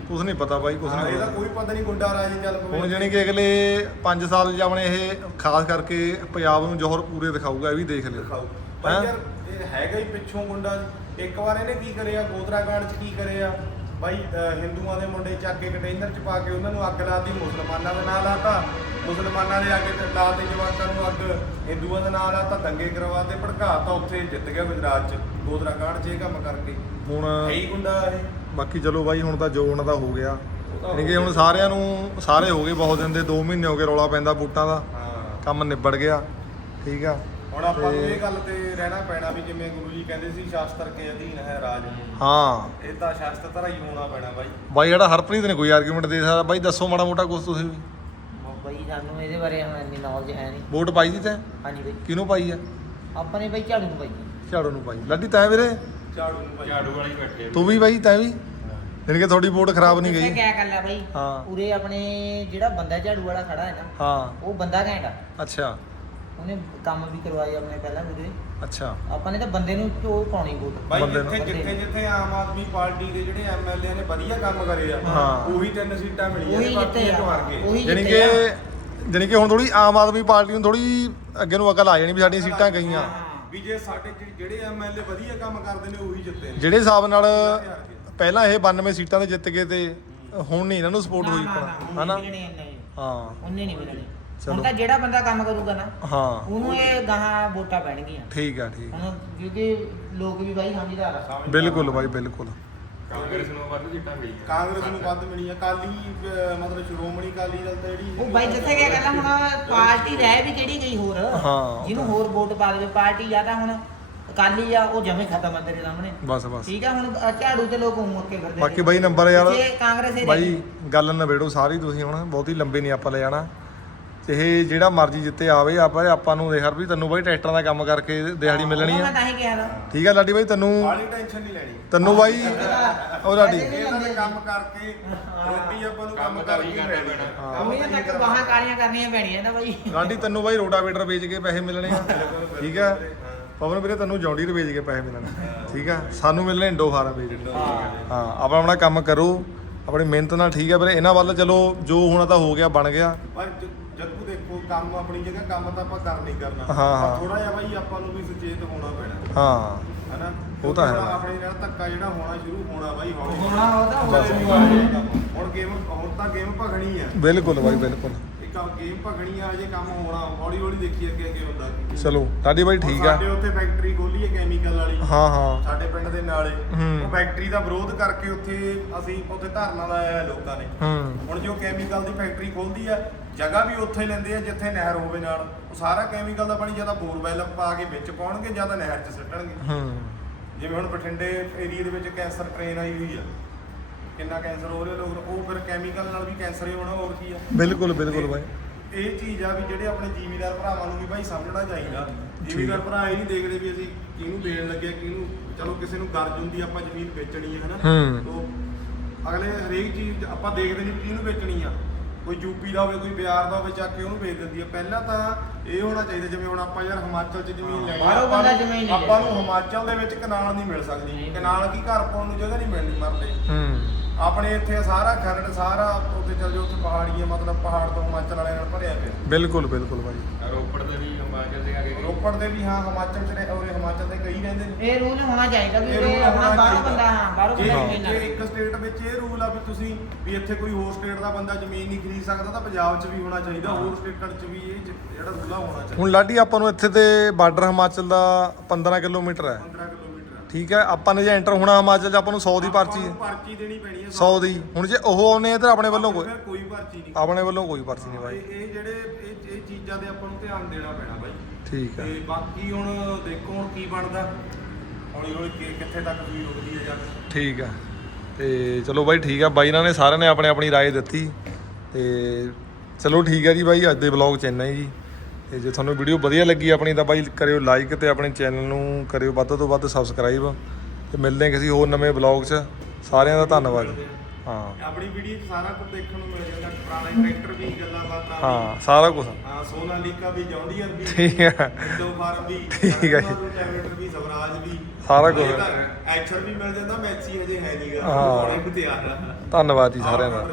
ਕੁਝ ਨਹੀਂ ਪਤਾ ਬਾਈ ਕੁਝ ਹਾਂ, ਨਹੀਂ ਇਹਦਾ ਪਤਾ। ਕੋਈ ਪਤਾ ਨਹੀਂ ਗੁੰਡਾ ਰਾਜ ਚੱਲ ਪਵੇ। ਹੁਣ ਜਾਣੀ ਕਿ ਅਗਲੇ 5 ਸਾਲ ਜਾਵਣੇ ਇਹ ਖਾਸ ਕਰਕੇ ਪੰਜਾਬ ਨੂੰ ਜੋਹਰ ਪੂਰੇ ਦਿਖਾਊਗਾ ਇਹ ਵੀ ਦੇਖ ਲਿਓ। ਦਿਖਾਓ ਹੈਂ? ਬਾਈ ਯਾਰ ਇਹ ਹੈਗਾ ਹੀ ਪਿੱਛੋਂ ਗੁੰਡਾ। ਇੱਕ ਵਾਰ ਇਹਨੇ ਕੀ ਕਰਿਆ ਗੋਦਰਾਗਾਂਡ ਚ ਕੀ ਕਰਿਆ? ਬਾਈ ਅਹ ਹਿੰਦੂਆਂ ਦੇ ਮੁੰਡੇ ਚੱਕ ਕੇ ਕੰਟੇਨਰ ਚ ਪਾ ਕੇ ਉਹਨਾਂ ਨੂੰ ਅੱਗ ਲਾਤੀ ਮੁਸਲਮਾਨਾਂ ਦੇ ਨਾਂ ਲਾਤਾ। ਮੁਸਲਮਾਨਾਂ ਦੇ ਅੱਗੇ ਤੇ ਲਾਤੇ ਜਵਾਕਾਂ ਨੂੰ ਅੱਗ। ਹਿੰਦੂਆਂ ਦੇ ਨਾਂ ਲਾਤਾ ਦੰਗੇ ਕਰਵਾਤੇ ਭੜਕਾਤਾ ਉੱਥੇ ਜਿੱਤ ਗਿਆ ਗੁਜਰਾਤ ਚ। ਗੋਦਰਾਗਾਂਡ ਚ ਇਹ ਕੰਮ ਕਰਕੇ। ਹੁਣ ਹੈ ਹੀ ਗੁੰਡਾ ਇਹ। ਬਾਕੀ ਚਲੋ ਬਾਈ ਹੁਣ ਤਾਂ ਜੋ ਉਹਨਾਂ ਦਾ ਹੋ ਗਿਆ। ਯਾਨੀ ਕਿ ਹੁਣ ਸਾਰਿਆਂ ਨੂੰ ਸਾਰੇ ਹੋ ਗਏ ਬਹੁਤ ਦਿਨ ਦੇ 2 ਮਹੀਨੇ ਹੋ ਗਏ ਰੌਲਾ ਪੈਂਦਾ ਬੂਟਾਂ ਦਾ। ਹਾਂ। ਕੰਮ ਨਿਬੜ ਗਿਆ। ਠੀਕ ਆ। ਹੁਣ ਆਪਾਂ ਨੂੰ ਇਹ ਗੱਲ ਤੇ ਰਹਿਣਾ ਪੈਣਾ ਵੀ ਜਿਵੇਂ ਗੁਰੂ ਜੀ ਕਹਿੰਦੇ ਸੀ ਸ਼ਾਸਤਰ ਕੇ ਅਧੀਨ ਹੈ ਰਾਜ। ਹਾਂ। ਇਹ ਤਾਂ ਸ਼ਾਸਤਰ ਤਰ੍ਹਾਂ ਹੀ ਹੋਣਾ ਪੈਣਾ ਬਾਈ। ਬਾਈ ਜਿਹੜਾ ਹਰਪ੍ਰੀਤ ਨੇ ਕੋਈ ਆਰਗੂਮੈਂਟ ਦੇ ਸਕਦਾ ਬਾਈ ਦੱਸੋ ਮਾੜਾ ਮੋਟਾ ਕੁਝ ਤੁਸੀਂ ਵੀ। ਬਈ ਸਾਨੂੰ ਇਹਦੇ ਬਾਰੇ ਹੁਣ ਇੰਨੀ ਨੌਲੇਜ ਹੈ ਨਹੀਂ। ਵੋਟ ਪਾਈ ਦੀ ਤੈਂ? ਹਾਂਜੀ ਬਈ। ਕਿਹਨੂੰ ਪਾਈ ਆ? ਆਪਾਂ ਨੇ ਬਈ ਝਾੜੂ ਨੂੰ ਪਾਈ। ਝਾੜੂ ਨੂੰ ਪਾਈ। ਲੱਡੀ ਤੈਂ ਵੀਰੇ? ਝਾੜੂ ਨੂੰ ਬਾਈ ਝਾੜੂ ਵਾਲੀ ਬੈਠੇ ਤੂੰ ਵੀ ਬਾਈ ਤੈਂ ਵੀ? ਯਾਨੀ ਕਿ ਤੁਹਾਡੀ ਵੋਟ ਖਰਾਬ ਨਹੀਂ ਗਈ? ਕਿਆ ਗੱਲ ਆ ਬਈ? ਹਾਂ। ਉਰੇ ਆਪਣੇ ਜਿਹੜਾ ਬੰਦਾ ਝਾੜੂ ਵਾਲਾ ਖੜਾ ਹੈ ਨਾ ਹਾਂ। ਉਹ ਬੰਦਾ ਘੈਂਟ ਆ। ਅੱਛਾ। ਉਹਨੇ ਕੰਮ ਵੀ ਕਰਵਾਏ ਆਪਣੇ ਪਹਿਲਾਂ ਉਰੇ। ਅੱਛਾ। ਆਪਾਂ ਨੇ ਤਾਂ ਬੰਦੇ ਨੂੰ ਉਹ ਪਾਉਣੀ ਵੋਟ ਬਾਈ ਬੰਦੇ ਨੂੰ- ਜਿੱਥੇ ਜਿੱਥੇ ਜਿੱਥੇ ਆਮ ਆਦਮੀ ਪਾਰਟੀ ਦੇ ਜਿਹੜੇ ਐਮਐਲਏ ਨੇ ਵਧੀਆ ਕੰਮ ਕਰੇ ਆ ਹਾਂ। ਉਹੀ ਤਿੰਨ ਸੀਟਾਂ ਮਿਲੀਆਂ ਉਹੀ ਨੇ ਬਾਕੀ ਜਿੱਤੇ ਤੋਂ ਆ ਹਾਰ ਗਏ। ਉਹੀ ਯਾਨੀ ਜਿੱਤੇ ਕਿ। ਯਾਨੀ ਕਿ ਹੁਣ ਥੋੜੀ ਆਮ ਆਦਮੀ ਪਾਰਟੀ ਨੂੰ ਥੋੜੀ ਅੱਗੇ ਨੂੰ ਅਕਲ ਆ ਜਾਣੀ ਵੀ ਸਾਡੀਆਂ ਸੀਟਾਂ ਗਈਆਂ। ਵੀ ਜੇ ਸਾਡੇ ਜਿਹੜੇ- ਜਿਹੜੇ ਐਮਐਲਏ ਵਧੀਆ ਕੰਮ ਕਰਦੇ ਨੇ ਉਹੀ ਜਿੱਤੇ ਨੇ। ਜਿਹੜੇ ਹਿਸਾਬ ਨਾਲ ਪਹਿਲਾਂ ਇਹ 92 ਸੀਟਾਂ ਤੇ ਜਿੱਤ ਗਏ ਤੇ ਹੁਣ ਨਹੀਂ ਇਹਨਾਂ ਨੂੰ ਸਪੋਰਟ ਹੋਈ ਨਾ, ਨਾ, ਪਣਾ ਨਾ, ਹਨਾ? ਹਾਂ। ਉਹਨੇ ਨਹੀਂ ਮਿਲਣੀ। ਚਲੋ। ਹੁਣ ਤਾਂ ਜਿਹੜਾ ਬੰਦਾ ਕੰਮ ਕਰੂਗਾ ਨਾ ਹਾਂ। ਉਹਨੂੰ ਇਹ ਗਾਹਾਂ ਵੋਟਾਂ ਪੈਣਗੀਆਂ। ਠੀਕ ਆ ਠੀਕ। ਹੁਣ ਕਿਉਂਕਿ ਲੋਕ ਵੀ ਬਾਈ ਸਮਝਦਾਰ ਆ ਬਿਲਕੁਲ ਬਾਈ ਬਿਲਕੁਲ। ਕਾਂਗਰਸ ਨੂੰ ਵੱਧ ਸੀਟਾਂ ਮਿਲੀਆਂ। ਕਾਂਗਰਸ ਨੂੰ ਵੱਧ ਮਿਲੀਆਂ। ਕਾਲੀ ਅਹ, ਮਤਲਬ ਸ਼੍ਰੋਮਣੀ ਕਾਲੀ ਦਲ ਤਾਂ ਜਿਹੜੀ ਉਹ ਬਾਈ ਜਿੱਥੇ ਕਿਆ ਕਹਿੰਦਾ ਹੁਣ ਪਾਰਟੀ ਰਹਿ ਵੀ ਕਿਹੜੀ ਗਈ ਹੋਰ? ਹਾਂ। ਜਿਹਨੂੰ ਹੋਰ ਵੋਟ ਪਾ ਦੇਵੇ ਪਾਰਟੀ ਜਾਂ ਤਾਂ ਹੁਣ ਅਕਾਲੀ ਆ ਉਹ ਜਮੇ ਖਤਮ ਆ ਤੇਰੇ ਸਾਹਮਣੇ। ਬਸ ਬਸ। ਠੀਕ ਆ ਹੁਣ ਅ, ਝਾੜੂ ਤੇ ਲੋਕ ਮੁੱਕ ਕੇ ਫਿਰਦੇ ਬਾਕੀ ਨੇ। ਬਾਈ ਨੰਬਰ ਯਾਰ ਜੇ ਕਾਂਗਰਸ ਇਹ ਬਾਈ ਗੱਲ ਨਵੇੜੋ ਸਾਰੀ ਤੁਸੀਂ ਹੁਣ ਬਹੁਤੀ ਲੰਬੀ ਨਹੀਂ ਆਪਾਂ ਲੈ ਜਾਣਾ। ਤੇ ਇਹ ਜਿਹੜਾ ਮਰਜ਼ੀ ਜਿੱਤੇ ਆਵੇ ਆਪਾਂ ਆਪਾਂ ਨੂੰ ਦੇਖ ਵੀ ਤੈਨੂੰ ਬਾਈ ਟਰੈਕਟਰਾਂ ਦਾ ਕੰਮ ਕਰਕੇ ਦਿਹਾੜੀ ਮਿਲਣੀ ਮੈਂ ਆ ਤਾਂ ਹੀ ਕਿਹਾ ਨਾ ਠੀਕ ਆ ਲਾਡੀ ਬਾਈ ਤੈਨੂੰ ਬਾਲੀ ਟੈਨਸ਼ਨ ਨਹੀਂ ਲੈਣੀ। ਤੈਨੂੰ ਬਾਈ ਉਹ ਲਾਡੀ। ਇਹਨਾਂ ਦੇ ਕੰਮ ਕਰਕੇ ਰੋਟੀ ਆਪਾਂ ਨੂੰ ਕੰਮ ਕਰਕੇ ਹੀ ਲੈਣੀ ਆ। ਉਹਨੀਆਂ ਤੱਕ ਬਾਹਾਂ ਕਾਲੀਆਂ ਕਰਨੀਆਂ ਪੈਣੀਆਂ ਨਾ ਬਾਈ। ਲਾਡੀ ਤੈਨੂੰ ਬਾਈ ਰੋਟਾਵੇਟਰ ਵੇਚ ਕੇ ਪੈਸੇ ਮਿਲਣੇ ਆ। ਠੀਕ ਆ? ਪਵਨ ਵੀਰੇ ਤੈਨੂੰ ਜੌਂਡੀਰ ਵੇਚ ਕੇ ਪੈਸੇ ਮਿਲਣੇ। ਠੀਕ ਆ? ਸਾਨੂੰ ਮਿਲਣੇ ਇੰਡੋ ਫਾਰਮ ਵੇਚ ਹਾਂ। ਆਪਣਾ ਆਪਣਾ ਕੰਮ ਕਰੋ। ਆਪਣੀ ਮਿਹਨਤ ਨਾਲ ਠੀਕ ਆ ਵੀਰੇ। ਇਹਨਾਂ ਵੱਲ ਚਲੋ ਜੋ ਹੋਣਾ ਤਾਂ ਹੋ ਗਿਆ ਬਣ ਗਿਆ। ਪਰ ਜ- ਜਦੋਂ ਦੇਖੋ ਕੰਮ ਆਪਣੀ ਜਗ੍ਹਾ ਕੰਮ ਤਾਂ ਆਪਾਂ ਕਰ ਨਹੀਂ ਕਰਨਾ। ਹਾਂ, ਹਾਂ। ਥੋੜਾ ਜਿਹਾ ਬਾਈ ਆਪਾਂ ਨੂੰ ਵੀ ਸੁਚੇਤ ਹੋਣਾ ਪੈਣਾ। ਹਾਂ। ਹਨਾ? ਉਹ ਤਾਂ ਹੈ। ਥੋੜ੍ਹਾ। ਆਪਣੇ ਨਾਲ ਧੱਕਾ ਜਿਹੜਾ ਹੋਣਾ ਸ਼ੁਰੂ ਹੋਣਾ ਬਾਈ ਹੌਲੀ ਹੋਣਾ ਉਹ ਤਾਂ ਬਸ। ਹੋਣਾ ਹੁਣ। ਗੇਮ ਹੁਣ ਤਾਂ ਗੇਮ ਭਗਣੀ ਆ। ਬਿਲਕੁਲ ਬਾਈ ਬਿਲਕੁਲ। ਗੇਮ ਭਗਣੀ ਆ ਜੇ ਕੰਮ ਹੋਣਾ ਹੌਲੀ ਹੌਲੀ ਦੇਖੀ ਅੱਗੇ ਅੱਗੇ ਹੁੰਦਾ ਚਲੋ ਲਾਡੀ ਬਾਈ ਠੀਕ ਆ। ਸਾਡੇ ਉੱਥੇ ਫੈਕਟਰੀ ਖੋਲੀ ਹੈ ਕੈਮੀਕਲ ਵਾਲੀ। ਹਾਂ ਹਾਂ। ਸਾਡੇ ਪਿੰਡ ਦੇ ਨਾਲੇ। ਉਹ ਫੈਕਟਰੀ ਦਾ ਵਿਰੋਧ ਕਰਕੇ ਉੱਥੇ ਅਸੀਂ ਉੱਥੇ ਧਰਨਾ ਲਾਇਆ ਹੈ ਲੋਕਾਂ ਨੇ। ਹੁਣ ਜੋ ਕੈਮੀਕਲ ਦੀ ਫੈਕਟਰੀ ਖੋਲਦੀ ਆ ਜਗ੍ਹਾ ਵੀ ਉੱਥੇ ਲੈਂਦੇ ਆ ਜਿੱਥੇ ਨਹਿਰ ਹੋਵੇ ਨਾਲ। ਉਹ ਸਾਰਾ ਕੈਮੀਕਲ ਦਾ ਪਾਣੀ ਜਾਂ ਤਾਂ ਬੋਰਵੈਲ ਪਾ ਕੇ ਵਿੱਚ ਪਾਉਣਗੇ ਜਾਂ ਤਾਂ ਨਹਿਰ 'ਚ ਸਿੱਟਣਗੇ। ਹੂੰ। ਜਿਵੇਂ ਹੁਣ ਬਠਿੰਡੇ ਏਰੀਆ ਦੇ ਵਿੱਚ ਕੈਂਸਰ ਟ੍ਰੇਨ ਆਈ ਹੋਈ ਆ। ਕਿੰਨਾ ਕੈਂਸਰ ਹੋ ਰਿਹਾ ਲੋਕ ਉਹ ਫਿਰ ਕੈਮੀਕਲ ਨਾਲ ਵੀ ਕੈਂਸਰ ਹੀ ਹੋਣਾ ਹੋਰ ਕੀ ਆ। ਬਿਲਕੁਲ ਬਿਲਕੁਲ ਬਾਈ। ਇਹ ਚੀਜ਼ ਆ ਵੀ ਜਿਹੜੇ ਆਪਣੇ ਜ਼ਿਮੀਦਾਰ ਭਰਾਵਾਂ ਨੂੰ ਵੀ ਭਾਈ ਸਮਝਣਾ ਚਾਹੀਦਾ। ਜ਼ਿਮੀਦਾਰ ਭਰਾ ਇਹ ਨਹੀਂ ਦੇਖਦੇ ਵੀ ਅਸੀਂ ਕਿਹਨੂੰ ਦੇਣ ਲੱਗਿਆ ਕਿਹਨੂੰ ਚਲੋ ਕਿਸੇ ਨੂੰ ਗਰਜ ਹੁੰਦੀ ਆ, ਆਪਾਂ ਜ਼ਮੀਨ ਵੇਚਣੀ ਹੈ ਹਨਾ? ਹੂੰ। ਤੋ ਅਗਲੇ ਹਰੇਕ ਚੀਜ਼ ਆਪਾਂ ਦੇਖਦੇ ਨਹੀਂ ਕਿਹਨੂੰ ਵੇਚਣੀ ਆ। ਕੋਈ ਯੂਪੀ ਦਾ ਹੋਵੇ ਕੋਈ ਬਿਹਾਰ ਦਾ ਹੋਵੇ ਚੱਕ ਕੇ ਉਹਨੂੰ ਵੇਚ ਦਿੰਦੀ ਆ। ਪਹਿਲਾਂ ਤਾਂ ਇਹ ਹੋਣਾ ਚਾਹੀਦਾ ਜਿਵੇਂ ਹੁਣ ਆਪਾਂ ਯਾਰ ਹਿਮਾਚਲ 'ਚ ਜ਼ਮੀਨ ਲੈਣੀ ਆ, ਬਾਹਰੋਂ ਆਪਾਂ ਬੰਦਾ ਨੂੰ- ਜ਼ਮੀਨ ਨਹੀਂ ਆਪਾਂ ਨੂੰ ਹਿਮਾਚਲ ਦੇ ਵਿੱਚ ਕਨਾਲ ਨਹੀਂ ਮਿਲ ਸਕਦੀ। ਕਨਾਲ ਕੀ ਘਰ ਪਾਉਣ ਨੂੰ ਜਗ੍ਹਾ ਨਹੀਂ ਮਿਲਣੀ ਮਰਦੇ। ਹੂੰ। ਆਪਣੇ ਇੱਥੇ ਸਾਰਾ ਖਰੜ ਸਾਰਾ ਉੱਥੇ ਚੱਲ ਜਾਓ ਉੱਥੇ ਪਹਾੜੀ ਹੈ ਮਤਲਬ ਪਹਾੜ ਤੋਂ ਹਿਮਾਚਲ ਵਾਲਿਆਂ ਨਾਲ ਭਰਿਆ ਪਿਆ। ਬਿਲਕੁਲ ਬਿਲਕੁਲ ਬਾਈ ਰੋਪੜ ਦੇ ਵੀ ਹਿਮਾਚਲ ਦੇ ਅੱਗੇ ਰੋਪੜ ਦੇ ਵੀ ਹਾਂ ਹਿਮਾਚਲ ਚ ਉਰੇ ਹਿਮਾਚਲ ਦੇ ਕਈ ਰਹਿੰਦੇ ਨੇ। ਇਹ ਰੂਲ ਹੋਣਾ ਚਾਹੀਦਾ ਵੀ ਇਹ ਆਪਣਾ ਹੋਣਾ ਬਾਹਰੋਂ। ਬੰਦਾ ਹਾਂ ਬਾਹਰੋਂ ਜੇ ਬੰਦਾ ਜੇ ਇੱਕ ਸਟੇਟ ਵਿੱਚ ਇਹ ਰੂਲ ਆ ਵੀ ਤੁਸੀਂ ਵੀ ਇੱਥੇ ਕੋਈ ਹੋਰ ਸਟੇਟ ਦਾ ਬੰਦਾ ਜ਼ਮੀਨ ਨਹੀਂ ਖਰੀਦ ਸਕਦਾ ਤਾਂ ਪੰਜਾਬ 'ਚ ਵੀ ਹੋਣਾ ਚਾਹੀਦਾ ਹੋਰ ਸਟੇਟਾਂ 'ਚ ਵੀ ਇਹ ਜ- ਜਿਹੜਾ ਰੂਲ ਆ ਹੋਣਾ ਚਾਹੀਦਾ। ਹੁਣ ਲਾਡੀ ਆਪਾਂ ਨੂੰ ਇੱਥੇ ਤੇ ਬਾਰਡਰ ਹਿਮਾਚਲ ਦਾ 15 ਕਿਲੋਮੀਟਰ ਹੈ। 15 ਕਿਲੋਮੀਟਰ। ਠੀਕ ਹੈ ਆਪਾਂ ਨੇ ਜੇ ਐਂਟਰ ਹੋਣਾ ਹਿਮਾਚਲ 'ਚ ਆਪਾਂ ਨੂੰ 100 ਦੀ ਪਰਚੀ ਆਪਾਂ ਹੈ ਨੂੰ ਪਰਚੀ ਦੇਣੀ ਪੈਣੀ ਹੈ 100 ਦੀ ਹੁਣ ਜੇ ਉਹ ਆਉਨੇ ਇਧਰ ਆਪਣੇ ਵੱਲੋਂ ਕੋਈ ਫਿਰ ਕੋਈ ਪਰਚੀ ਨਹੀਂ ਆਪਣੇ ਵੱਲੋਂ ਕੋਈ ਪਰਚੀ ਨਹੀਂ ਬਾਈ ਇਹ ਇਹ ਜਿਹੜੇ ਇਹ ਇਹ ਚੀਜ਼ਾਂ ਤੇ ਆਪਾਂ ਨੂੰ ਧਿਆਨ ਦੇਣਾ ਪੈਣਾ ਬਾਈ ਠੀਕ ਹੈ ਤੇ ਬਾਕੀ ਹੁਣ ਦੇਖੋ ਹੁਣ ਕੀ ਬਣਦਾ ਹੌਲੀ ਹੌਲੀ ਕਿ- ਕਿੱਥੇ ਤੱਕ ਵੀ ਰੁਕਦੀ ਹੈ ਜੱਗ ਠੀਕ ਆ ਤੇ ਚਲੋ ਬਾਈ ਠੀਕ ਆ ਬਾਈ ਇਹਨਾਂ ਨੇ ਸਾਰਿਆਂ ਨੇ ਆਪਣੇ ਆਪਣੀ رائے ਦਿੱਤੀ ਤੇ ਚਲੋ ਠੀਕ ਆ ਜੀ ਬਾਈ ਅੱਜ ਦੇ ਵਲੌਗ ਚ ਇੰਨਾ ਹੀ ਜੀ ਤੇ ਜੇ ਤੁਹਾਨੂੰ ਵੀਡੀਓ ਵਧੀਆ ਲੱਗੀ ਆਪਣੀ ਤਾਂ ਬਾਈ ਕਰਿਓ ਲਾਈਕ ਤੇ ਆਪਣੇ ਚੈਨਲ ਨੂੰ ਕਰਿਓ ਵੱਧ ਤੋਂ ਵੱਧ ਸਬਸਕ੍ਰਾਈਬ ਤੇ ਮਿਲਦੇ ਹਾਂ ਕਿਸੇ ਹੋਰ ਨਵੇਂ ਵਲੌਗ 'ਚ। ਸਾਰਿਆਂ ਦਾ ਧੰਨਵਾਦ। ਹਾਂ। ਆਪਣੀ ਵੀਡੀਓ 'ਚ ਸਾਰਾ ਕੁਝ ਦੇਖਣ ਨੂੰ ਮਿਲ ਜਾਂਦਾ। ਪੁਰਾਣੇ ਟਰੈਕਟਰ ਵੀ ਗੱਲਾਂ ਬਾਤਾਂ ਹਾਂ ਸਾਰਾ ਕੁਝ। ਹਾਂ ਸੋਨਾਲੀਕਾ ਵੀ ਜੌਂਡੀਅਰ ਵੀ। ਠੀਕ ਹੈ ਇੰਡੋ ਫਾਰਮ ਵੀ। ਠੀਕ ਹੈ। ਟਰੈਕਟਰ ਵੀ ਸਵਰਾਜ ਵੀ। ਸਾਰਾ ਕੁਝ। ਐਕਚਰ ਵੀ ਮਿਲ ਜਾਂਦਾ। ਮੈਕਸੀ ਹਜੇ ਹੈ ਨਹੀਂਗਾ ਹਾਂ। ਧੰਨਵਾਦ ਜੀ ਸਾਰਿਆਂ ਦਾ।